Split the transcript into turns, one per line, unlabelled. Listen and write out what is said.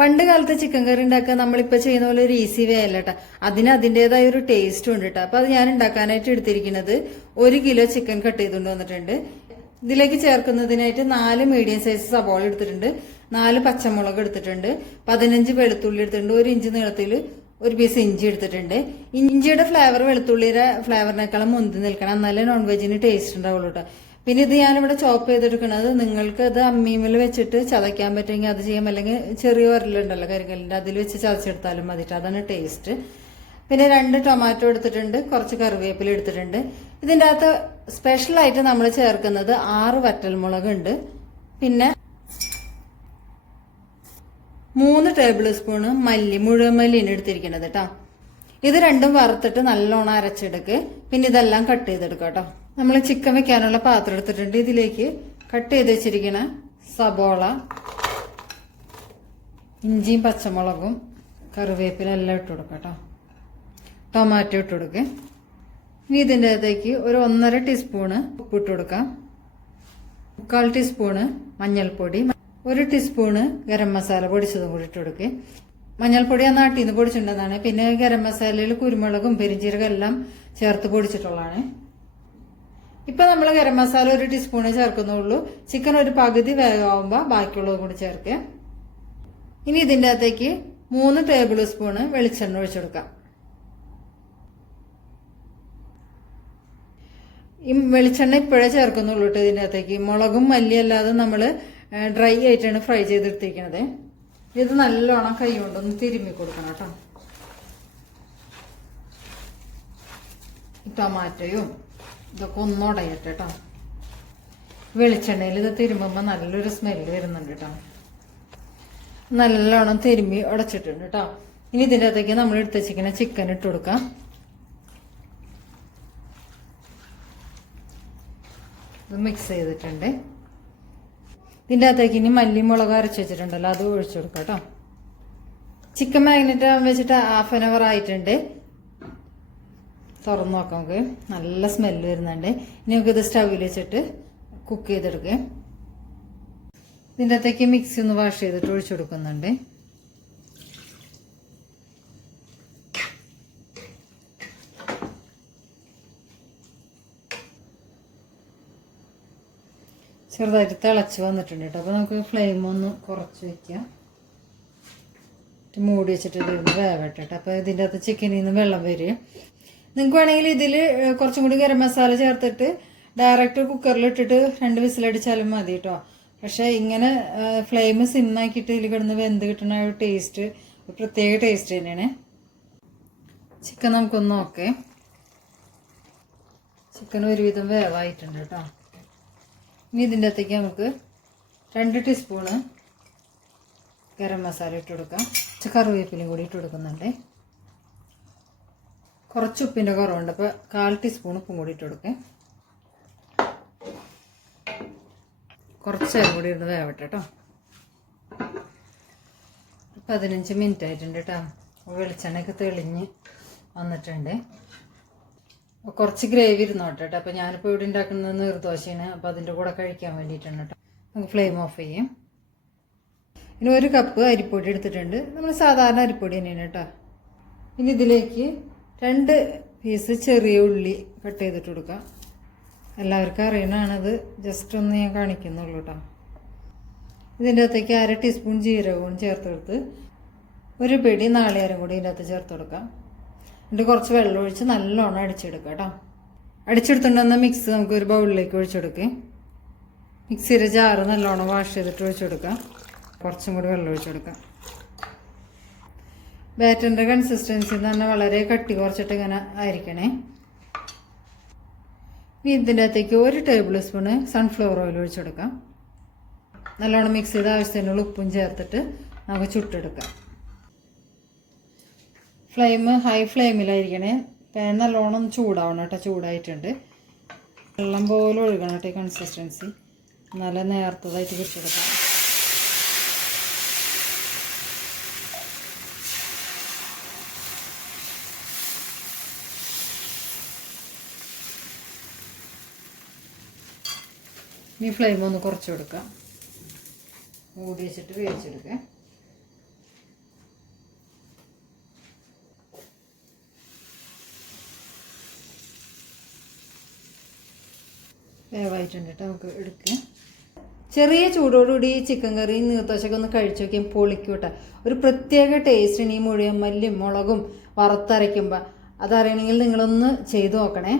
പണ്ട് കാലത്ത് ചിക്കൻ കറി ഉണ്ടാക്കാൻ നമ്മളിപ്പോ ചെയ്യുന്ന പോലെ ഒരു ഈസി വേ അല്ല കേട്ടോ അതിന് അതിന്റെതായ ഒരു ടേസ്റ്റും ഉണ്ട് കേട്ടോ അപ്പൊ അത് ഞാൻ ഉണ്ടാക്കാനായിട്ട് എടുത്തിരിക്കുന്നത് ഒരു കിലോ ചിക്കൻ കട്ട് ചെയ്തുകൊണ്ട് വന്നിട്ടുണ്ട്. ഇതിലേക്ക് ചേർക്കുന്നതിനായിട്ട് നാല് മീഡിയം സൈസ് സബോള എടുത്തിട്ടുണ്ട്. നാല് പച്ചമുളക് എടുത്തിട്ടുണ്ട്. പതിനഞ്ച് വെളുത്തുള്ളി എടുത്തിട്ടുണ്ട്. ഒരു ഇഞ്ച് നീളത്തിൽ ഒരു പീസ് ഇഞ്ചി എടുത്തിട്ടുണ്ട്. ഇഞ്ചിയുടെ ഫ്ലേവർ വെളുത്തുള്ളിയുടെ ഫ്ലേവറിനേക്കാളും മുന്തി നിൽക്കണം. എന്നാലേ നോൺ വെജിന് ടേസ്റ്റ് ഉണ്ടാവുള്ളൂ കേട്ടോ പിന്നെ ഇത് ഞാനിവിടെ ചോപ്പ് ചെയ്തെടുക്കുന്നത് നിങ്ങൾക്ക് ഇത് അമ്മീമിൽ വെച്ചിട്ട് ചതയ്ക്കാൻ പറ്റുമെങ്കിൽ അത് ചെയ്യാം. അല്ലെങ്കിൽ ചെറിയ ഉരലുണ്ടല്ലോ കരിങ്കല്ലിന്റെ അതിൽ വെച്ച് ചതച്ചെടുത്താലും മതിട്ട്. അതാണ് ടേസ്റ്റ് പിന്നെ രണ്ട് ടൊമാറ്റോ എടുത്തിട്ടുണ്ട്. കുറച്ച് കറിവേപ്പില എടുത്തിട്ടുണ്ട്. ഇതിന്റെ അകത്ത് സ്പെഷ്യലായിട്ട് നമ്മൾ ചേർക്കുന്നത് ആറ് വറ്റൽമുളക് ഉണ്ട് പിന്നെ മൂന്ന് ടേബിൾ സ്പൂണ് മല്ലി മുഴുവൻ മല്ലിയാണ് എടുത്തിരിക്കുന്നത് കേട്ടോ ഇത് രണ്ടും വറുത്തിട്ട് നല്ലോണം അരച്ചെടുക്ക്. പിന്നെ ഇതെല്ലാം കട്ട് ചെയ്തെടുക്കാം കേട്ടോ. നമ്മൾ ചിക്കൻ വെക്കാനുള്ള പാത്രം എടുത്തിട്ടുണ്ട്. ഇതിലേക്ക് കട്ട് ചെയ്ത് വെച്ചിരിക്കണ സബോള ഇഞ്ചിയും പച്ചമുളകും കറിവേപ്പില എല്ലാം ഇട്ട് കൊടുക്കുക കേട്ടോ ടൊമാറ്റോ ഇട്ട് കൊടുക്കുക ഇനി ഇതിന്റെ അകത്തേക്ക് ഒരു ഒന്നര ടീസ്പൂണ് ഉപ്പ് ഇട്ട് കൊടുക്കാം. മുക്കാൽ ടീസ്പൂണ് മഞ്ഞൾപ്പൊടി ഒരു ടീസ്പൂണ് ഗരം മസാല പൊടിച്ചതും കൂടി ഇട്ട് കൊടുക്കുക മഞ്ഞൾപ്പൊടി ആ നാട്ടിൽ നിന്ന് പൊടിച്ചിട്ടുണ്ടെന്നാണ്. പിന്നെ ഗരം മസാലയിൽ കുരുമുളകും പെരിഞ്ചീരകം എല്ലാം ചേർത്ത് പൊടിച്ചിട്ടുള്ളതാണ്. ഇപ്പൊ നമ്മൾ ഗരം മസാല ഒരു ടീസ്പൂണേ ചേർക്കുന്നുള്ളൂ. ചിക്കൻ ഒരു പകുതി വേഗമാകുമ്പോൾ ബാക്കിയുള്ളത് കൂടി ചേർക്കുക. ഇനി ഇതിന്റെ അകത്തേക്ക് മൂന്ന് ടേബിൾ സ്പൂണ് വെളിച്ചെണ്ണ ഒഴിച്ചെടുക്കാം ഈ വെളിച്ചെണ്ണ ഇപ്പോഴേ ചേർക്കുന്നുള്ളൂ കേട്ടോ ഇതിന്റെ അകത്തേക്ക്. മുളകും മല്ലി അല്ലാതെ നമ്മൾ ഡ്രൈ ആയിട്ടാണ് ഫ്രൈ ചെയ്തെടുത്തിരിക്കുന്നത് ഇത് നല്ലോണം കൈ കൊണ്ടൊന്ന് തിരുമ്മി കൊടുക്കണം കേട്ടോ. ടൊമാറ്റോയും ഇതൊക്കെ ഒന്ന് ഉടയട്ടെ കേട്ടോ. വെളിച്ചെണ്ണയിൽ ഇത് തിരുമ്പുമ്പോൾ നല്ലൊരു സ്മെല്ല് വരുന്നുണ്ട് കേട്ടോ. നല്ലോണം തിരുമ്പി ഉടച്ചിട്ടുണ്ട് കേട്ടോ. ഇനി ഇതിന്റെ അകത്തേക്ക് നമ്മൾ എടുത്ത് വെച്ചിരിക്കുന്ന ചിക്കൻ ഇട്ട് കൊടുക്കാം. ഇത് മിക്സ് ചെയ്തിട്ടുണ്ട്. ഇതിന്റെ അകത്തേക്ക് ഇനി മല്ലി മുളക് അരച്ച് വെച്ചിട്ടുണ്ടല്ലോ അത് ഒഴിച്ചു കൊടുക്കാം കേട്ടോ. ചിക്കൻ മാഗ്നറ്റ് വെച്ചിട്ട് ഹാഫ് ആൻ അവർ ആയിട്ടുണ്ട്. തുറന്നു നോക്കാം നമുക്ക്. നല്ല സ്മെല്ല് വരുന്നുണ്ട്. ഇനി നമുക്കിത് സ്റ്റൗവിൽ വെച്ചിട്ട് കുക്ക് ചെയ്തെടുക്കുക ഇതിന്റെ അകത്തേക്ക് മിക്സി ഒന്ന് വാഷ് ചെയ്തിട്ട് ഒഴിച്ചു കൊടുക്കുന്നുണ്ട്. ചെറുതായിട്ട് തിളച്ച് വന്നിട്ടുണ്ട് കേട്ടോ അപ്പോൾ നമുക്ക് ഫ്ലെയിം ഒന്ന് കുറച്ച് വെക്കാം. മൂടി വെച്ചിട്ട് വേവട്ടെ കേട്ടോ അപ്പോൾ ഇതിന്റെ അകത്ത് ചിക്കനിൽ നിന്ന് വെള്ളം വരും. നിങ്ങൾക്ക് വേണമെങ്കിൽ ഇതിൽ കുറച്ചും കൂടി ഗരം മസാല ചേർത്തിട്ട് ഡയറക്റ്റ് കുക്കറിൽ ഇട്ടിട്ട് രണ്ട് വിസിലടിച്ചാലും മതി കേട്ടോ പക്ഷേ ഇങ്ങനെ ഫ്ലെയിം സിമ്മാക്കിയിട്ട് ഇതിൽ കിടന്ന് വെന്ത് കിട്ടുന്ന ഒരു ടേസ്റ്റ് ഒരു പ്രത്യേക ടേസ്റ്റ് തന്നെയാണ്. ചിക്കൻ നമുക്കൊന്ന് നോക്കേ. ചിക്കൻ ഒരുവിധം വേവായിട്ടുണ്ട് കേട്ടോ ഇനി ഇതിന്റെ അകത്തേക്ക് നമുക്ക് രണ്ട് ടീസ്പൂണ് ഗരം മസാല ഇട്ട് കൊടുക്കാം. കുറച്ച് കറിവേപ്പിലയും കൂടി ഇട്ട് കൊടുക്കുന്നുണ്ട്. കുറച്ച് ഉപ്പിന്റെ കുറവുണ്ട്. അപ്പോൾ കാൽ ടീസ്പൂൺ ഉപ്പും കൂടി ഇട്ട് കൊടുക്കേ. കുറച്ച് നേരം കൂടി ഇരുന്ന് വേവട്ടെ കേട്ടോ പതിനഞ്ച് മിനിറ്റ് ആയിട്ടുണ്ട് കേട്ടോ വെളിച്ചെണ്ണയൊക്കെ തെളിഞ്ഞ് വന്നിട്ടുണ്ട്. കുറച്ച് ഗ്രേവി ഇരുന്നോട്ടെ കേട്ടോ അപ്പോൾ ഞാനിപ്പോൾ ഇവിടെ ഉണ്ടാക്കുന്നത് നീർദോശയാണ്. അപ്പോൾ അതിന്റെ കൂടെ കഴിക്കാൻ വേണ്ടിയിട്ടാണ് കേട്ടോ നമുക്ക് ഫ്ലെയിം ഓഫ് ചെയ്യും. ഇനി ഒരു കപ്പ് അരിപ്പൊടി എടുത്തിട്ടുണ്ട്. നമ്മൾ സാധാരണ അരിപ്പൊടി തന്നെയാണ് കേട്ടോ ഇനി ഇതിലേക്ക് രണ്ട് പീസ് ചെറിയ ഉള്ളി കട്ട് ചെയ്തിട്ട് കൊടുക്കാം. എല്ലാവർക്കും അറിയണതാണത് ജസ്റ്റ് ഒന്ന് ഞാൻ കാണിക്കുന്നുള്ളൂ കേട്ടോ ഇതിന്റെ അകത്തേക്ക് അര ടീസ്പൂൺ ജീരകവും ചേർത്ത് കൊടുത്ത് ഒരു പിടി നാളികേരം കൂടി ഇതിന്റെ അകത്ത് ചേർത്ത് കൊടുക്കാം. എന്നിട്ട് കുറച്ച് വെള്ളം ഒഴിച്ച് നല്ലോണം അടിച്ചെടുക്കുക കേട്ടോ അടിച്ചെടുത്തുണ്ടെന്ന മിക്സ് നമുക്ക് ഒരു ബൗളിലേക്ക് ഒഴിച്ചെടുക്കുക മിക്സിയുടെ ജാറ് നല്ലോണം വാഷ് ചെയ്തിട്ട് ഒഴിച്ചെടുക്കാം കുറച്ചും കൂടി വെള്ളം ഒഴിച്ചെടുക്കാം ബാറ്ററിന്റെ കൺസിസ്റ്റൻസി തന്നെ വളരെ കട്ടി കുറച്ചിട്ട് ഇങ്ങനെ ആയിരിക്കണേ. ഇനി ഇതിന്റെ അകത്തേക്ക് ഒരു ടേബിൾ സ്പൂണ് സൺഫ്ലവർ ഓയിൽ ഒഴിച്ചെടുക്കാം നല്ലോണം മിക്സ് ചെയ്ത് ആവശ്യത്തിനുള്ള ഉപ്പും ചേർത്തിട്ട് നമുക്ക് ചുട്ടെടുക്കാം. ഫ്ലെയിം ഹൈ ഫ്ലെയിമിലായിരിക്കണേ പാൻ നല്ലോണം ചൂടാവണം കേട്ടോ ചൂടായിട്ടുണ്ട്. വെള്ളം പോലെ ഒഴുകണം കേട്ടോ ഈ കൺസിസ്റ്റൻസി നല്ല നേർത്തതായിട്ട് കിട്ടിയെടുക്കാം ഇനി ഫ്ലെയിം ഒന്ന് കുറച്ച് കൊടുക്കാം മൂടി വെച്ചിട്ട് വേവിച്ചെടുക്കുക വേവായിട്ടുണ്ട് നമുക്ക് എടുക്കുക ചെറിയ ചൂടോടുകൂടി ചിക്കൻ കറി നീർത്തോശൊക്കെ ഒന്ന് കഴിച്ചു നോക്കിയാൽ പൊളിക്കൂട്ടെ ഒരു പ്രത്യേക ടേസ്റ്റിന് ഈ മുഴുവൻ മല്ലും മുളകും വറുത്തരയ്ക്കുമ്പോൾ അതറിയണമെങ്കിൽ നിങ്ങളൊന്ന് ചെയ്തു നോക്കണേ.